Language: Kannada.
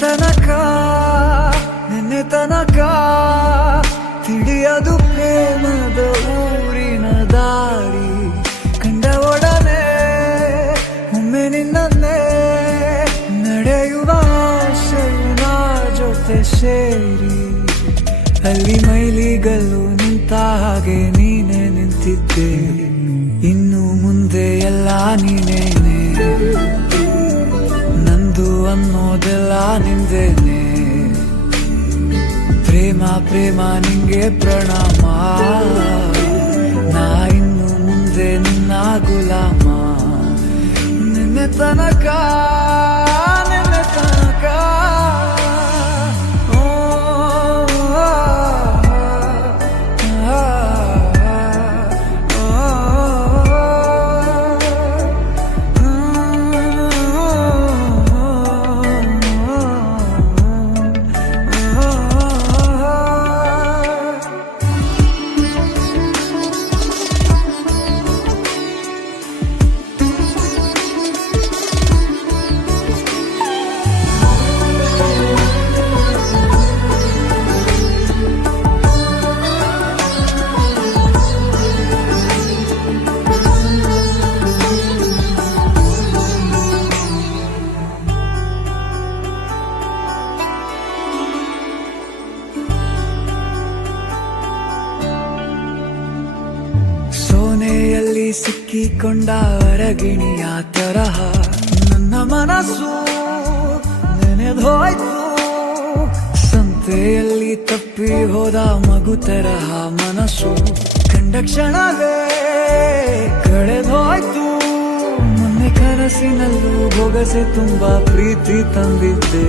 ತನಕ ನಿನ್ನೆ ತನಕ ತಿಳಿಯದು ಪ್ರೇಮದ ಊರಿನ ದಾರಿ ಕಂಡ ಒಡನೆ ಒಮ್ಮೆ ನಿನ್ನೇ ನಡೆಯುವ ಆಸೆಯ ಜೊತೆ ಸೇರಿ ಅಲ್ಲಿ ಮೈಲಿಗಲ್ಲು ನಿಂತ ಹಾಗೆ ನೀನೆ ನಿಂತಿದ್ದೆ ಇನ್ನು ಮುಂದೆ ಎಲ್ಲ ನೀನೇನೆ ನಂದು ಅನ್ನೋದೆಲ್ಲ ನಿಂದೇನೆ ಪ್ರೇಮ ಪ್ರೇಮ ನಿಂಗೆ ಪ್ರಣಾಮ ನಾ ಇನ್ನು ಮುಂದೆ ನಿನ್ನ ಗುಲಾಮ ನಿನ್ನೆ ತನಕ ನಿನ್ನೆ ತನಕ ಸೋನೆಯಲ್ಲಿ ಸಿಕ್ಕಿಕೊಂಡ ಅರಗಿಣಿಯ ತರಹ ನನ್ನ ಮನಸ್ಸು ನೆನೆದೋಯ್ತು ಸಂತೆಯಲ್ಲಿ ತಪ್ಪಿ ಹೋದ ಮಗು ತರಹ ಮನಸ್ಸು ಕಂಡ ಕ್ಷಣವೇ ಕಳೆದೋಯ್ತು ಮೊನ್ನೆ ಕನಸಿನಲ್ಲೂ ಬೊಗಸೆ ತುಂಬಾ ಪ್ರೀತಿ ತಂದಿದ್ದೆ